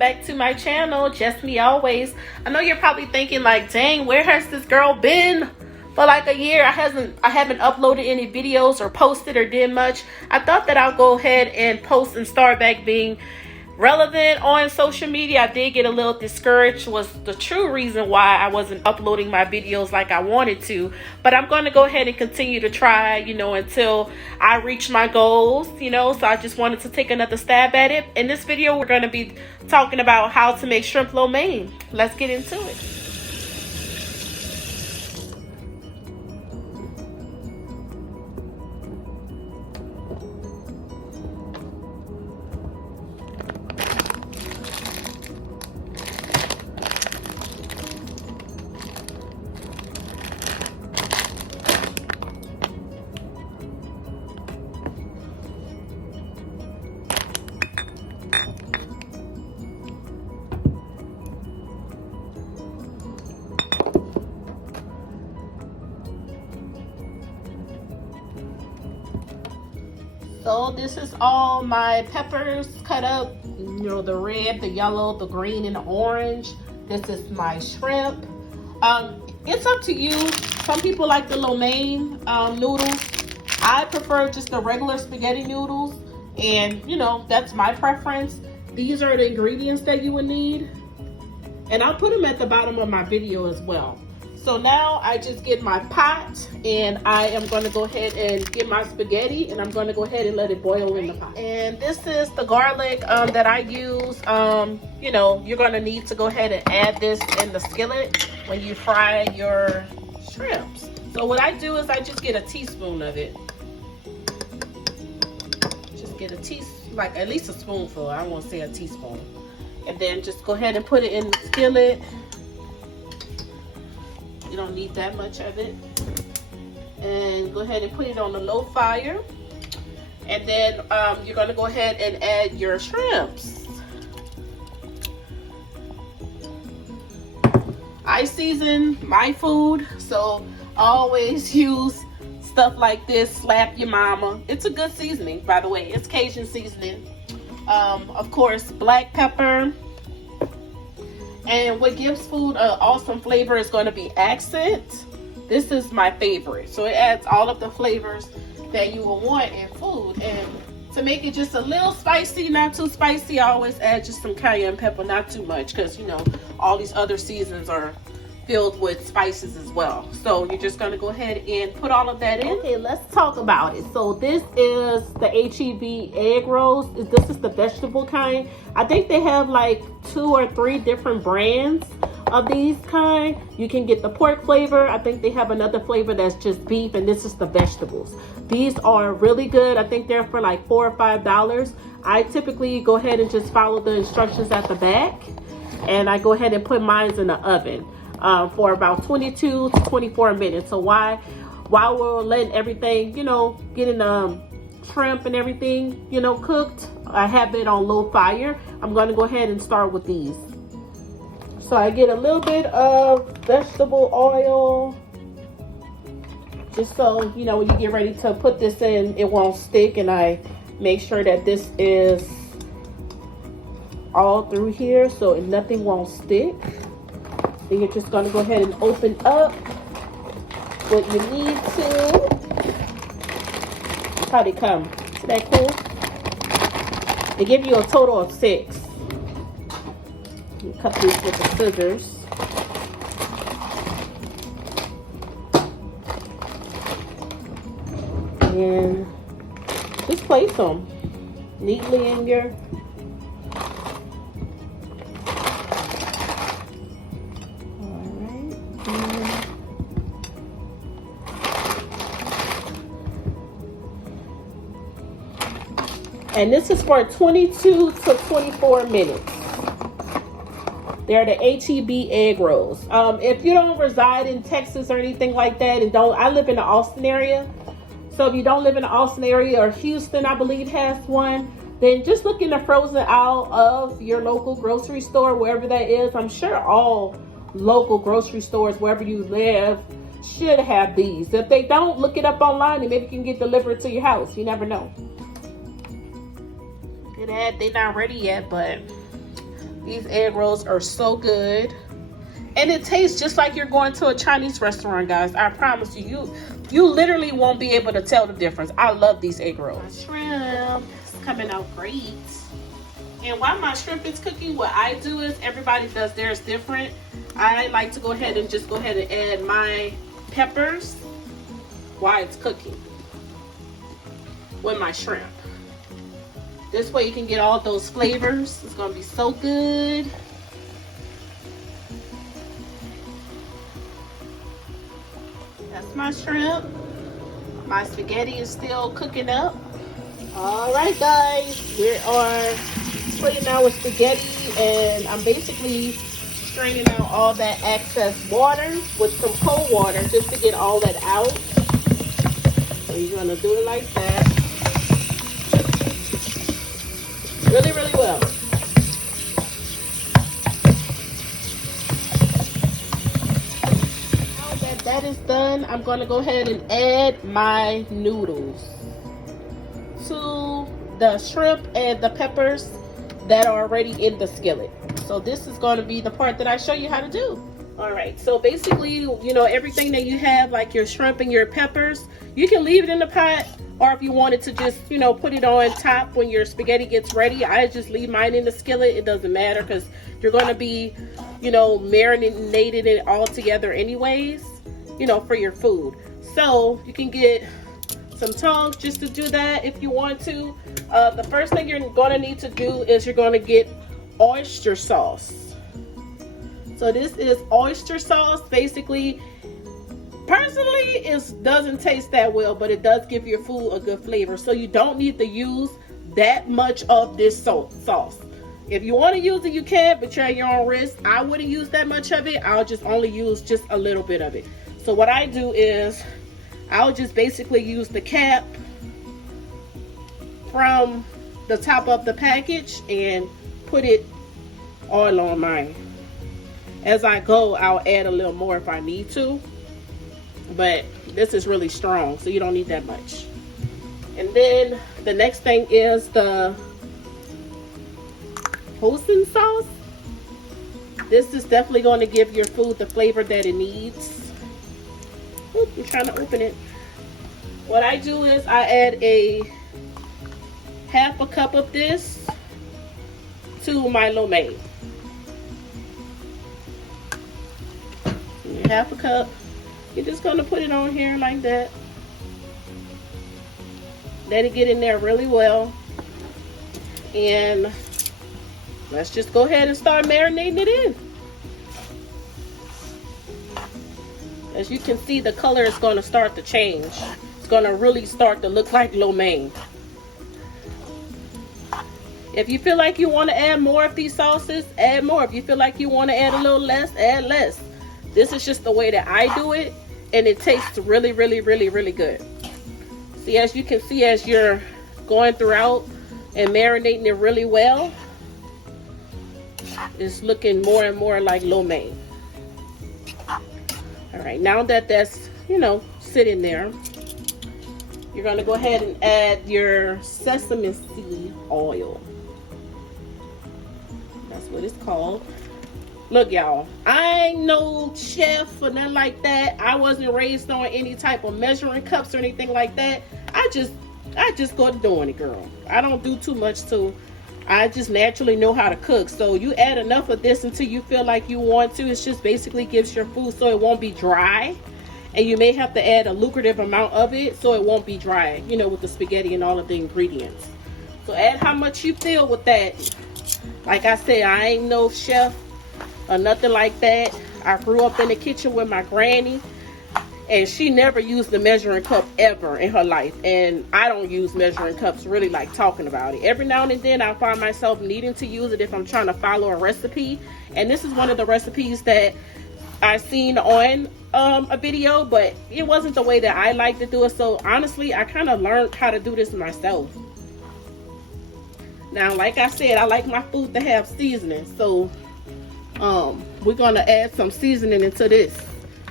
back to my channel, Just Me Always. I know you're probably thinking like, dang, where has this girl been for like a year? I haven't uploaded any videos or posted or did much. I thought that I'll go ahead and post and start back being relevant on social media. I did get a little discouraged, was the true reason why I wasn't uploading my videos like I wanted to. But I'm going to go ahead and continue to try, until I reach my goals, so I just wanted to take another stab at it. In this video, we're going to be talking about how to make shrimp lo mein. Let's get into it. So this is all my peppers cut up, the red, the yellow, the green, and the orange. This is my shrimp. It's up to you. Some people like the lo mein noodles. I prefer just the regular spaghetti noodles, and that's my preference. These are the ingredients that you would need, and I'll put them at the bottom of my video as well. So now I just get my pot, and I am going to go ahead and get my spaghetti, and I'm going to go ahead and let it boil in the pot. And this is the garlic that I use. You're going to need to go ahead and add this in the skillet when you fry your shrimps. So what I do is I just get a teaspoon of it. Just get a teaspoon, like at least a spoonful. I won't say a teaspoon. And then just go ahead and put it in the skillet. You don't need that much of it. And go ahead and put it on the low fire. And then you're going to go ahead and add your shrimps. I season my food, so I always use stuff like this, Slap Your Mama. It's a good seasoning, by the way. It's Cajun seasoning. Of course, black pepper. And what gives food an awesome flavor is going to be accent. This is my favorite. So it adds all of the flavors that you will want in food. And to make it just a little spicy, not too spicy, I always add just some cayenne pepper, not too much, because all these other seasons are filled with spices as well. So you're just going to go ahead and put all of that in. Okay, let's talk about it. So this is the H-E-B egg rolls. This is the vegetable kind. I think they have like 2 or 3 different brands of these kind. You can get the pork flavor. I think they have another flavor that's just beef, and this is the vegetables. These are really good. I think they're for like $4 or $5. I typically go ahead and just follow the instructions at the back, and I go ahead and put mine in the oven for about 22 to 24 minutes. So while we're letting everything, getting shrimp and everything, cooked, I have it on low fire. I'm going to go ahead and start with these. So I get a little bit of vegetable oil, just so, when you get ready to put this in, it won't stick. And I make sure that this is all through here so nothing won't stick. Then you're just going to go ahead and open up what you need to. That's how they come. Isn't that cool? They give you a total of 6. You cut these with the scissors. And just place them neatly in your and this is for 22 to 24 minutes. They're the H-E-B egg rolls. If you don't reside in Texas or anything like that, I live in the Austin area. So if you don't live in the Austin area, or Houston, I believe, has one, then just look in the frozen aisle of your local grocery store, wherever that is. I'm sure all local grocery stores, wherever you live, should have these. If they don't, look it up online and maybe it can get delivered to your house. You never know. They're not ready yet, but These egg rolls are so good. And it tastes just like you're going to a Chinese restaurant, guys. I promise you, you literally won't be able to tell the difference. I love these egg rolls. My shrimp is coming out great. And while my shrimp is cooking, what I do is, everybody does theirs different. I like to go ahead and add my peppers while it's cooking with my shrimp. This way you can get all those flavors. It's gonna be so good. That's my shrimp. My spaghetti is still cooking up. All right, guys, we are putting our spaghetti, and I'm basically straining out all that excess water with some cold water just to get all that out. So you're gonna do it like that. Really, really well. Now that that is done, I'm going to go ahead and add my noodles to the shrimp and the peppers that are already in the skillet. So this is going to be the part that I show you how to do. All right, so basically, you know, everything that you have, like your shrimp and your peppers, you can leave it in the pot. Or if you wanted to just, you know, put it on top when your spaghetti gets ready, I just leave mine in the skillet. It doesn't matter because you're going to be, you know, marinating it all together anyways, you know, for your food. So you can get some tongs just to do that if you want to. The first thing you're going to need to do is you're going to get oyster sauce. So this is oyster sauce. Basically, personally, it doesn't taste that well, but it does give your food a good flavor. So you don't need to use that much of this sauce. If you want to use it, you can, but you're at your own risk. I wouldn't use that much of it. I'll just only use just a little bit of it. So what I do is I'll just basically use the cap from the top of the package and put it all on mine. As I go, I'll add a little more if I need to. But this is really strong, so you don't need that much. And then the next thing is the hoisin sauce. This is definitely going to give your food the flavor that it needs. Oop, I'm trying to open it. What I do is I add a half a cup of this to my lo mein. Half a cup. You're just going to put it on here like that. Let it get in there really well. And let's just go ahead and start marinating it in. As you can see, the color is going to start to change. It's going to really start to look like lo mein. If you feel like you want to add more of these sauces, add more. If you feel like you want to add a little less, add less. This is just the way that I do it, and it tastes really, really, really, really good. See, as you can see, as you're going throughout and marinating it really well, it's looking more and more like lo mein. All right, now that that's, you know, sitting there, you're gonna go ahead and add your sesame seed oil. That's what it's called. Look, y'all, I ain't no chef or nothing like that. I wasn't raised on any type of measuring cups or anything like that. I just go to doing it, girl. I don't do too much, so I just naturally know how to cook. So you add enough of this until you feel like you want to. It just basically gives your food so it won't be dry. And you may have to add a lucrative amount of it so it won't be dry, you know, with the spaghetti and all of the ingredients. So add how much you feel with that. Like I said, I ain't no chef or nothing like that. I grew up in the kitchen with my granny, and she never used a measuring cup ever in her life. And I don't use measuring cups, really like talking about it. Every now and then I find myself needing to use it if I'm trying to follow a recipe. And this is one of the recipes that I seen on a video, but it wasn't the way that I like to do it. So honestly, I kind of learned how to do this myself. Now, like I said, I like my food to have seasoning. So we're gonna add some seasoning into this.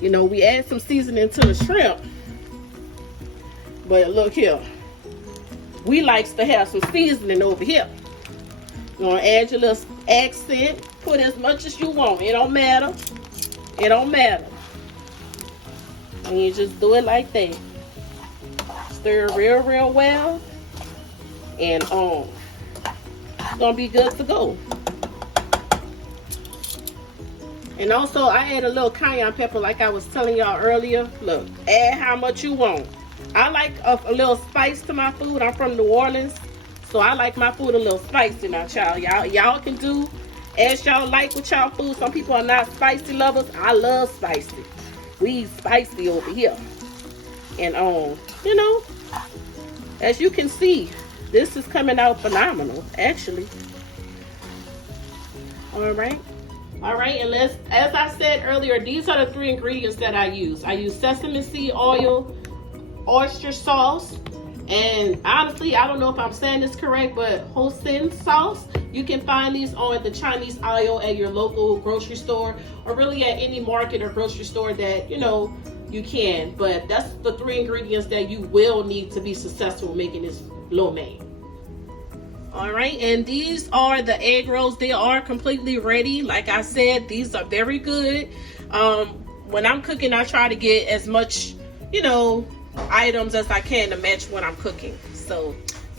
You know, we add some seasoning to the shrimp, but look here, we likes to have some seasoning over here. You're gonna add accent. Put as much as you want. It don't matter. It don't matter. And you just do it like that. Stir it real, real well. And it's gonna be good to go. And also, I add a little cayenne pepper like I was telling y'all earlier. Look, add how much you want. I like a little spice to my food. I'm from New Orleans, so I like my food a little spicy now, child. Y'all can do as y'all like with y'all food. Some people are not spicy lovers. I love spicy. We spicy over here. And you know, as you can see, this is coming out phenomenal, actually. All right, and as I said earlier, these are the 3 ingredients that I use. I use sesame seed oil, oyster sauce, and honestly, I don't know if I'm saying this correct, but hoisin sauce. You can find these on the Chinese aisle at your local grocery store, or really at any market or grocery store that, you know, you can. But that's the 3 ingredients that you will need to be successful making this lo mein. All right, and these are the egg rolls. They are completely ready. Like I said, these are very good. When I'm cooking, I try to get as much, you know, items as I can to match what I'm cooking. So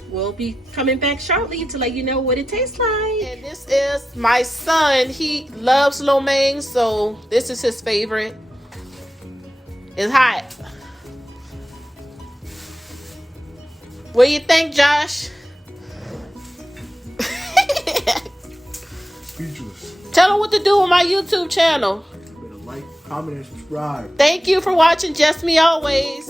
we'll be coming back shortly to let you know what it tastes like. And this is my son. He loves lo mein, so this is his favorite. It's hot. What do you think, Josh? Speechless. Tell them what to do on my YouTube channel. Better like, comment, and subscribe. Thank you for watching Just Me Always.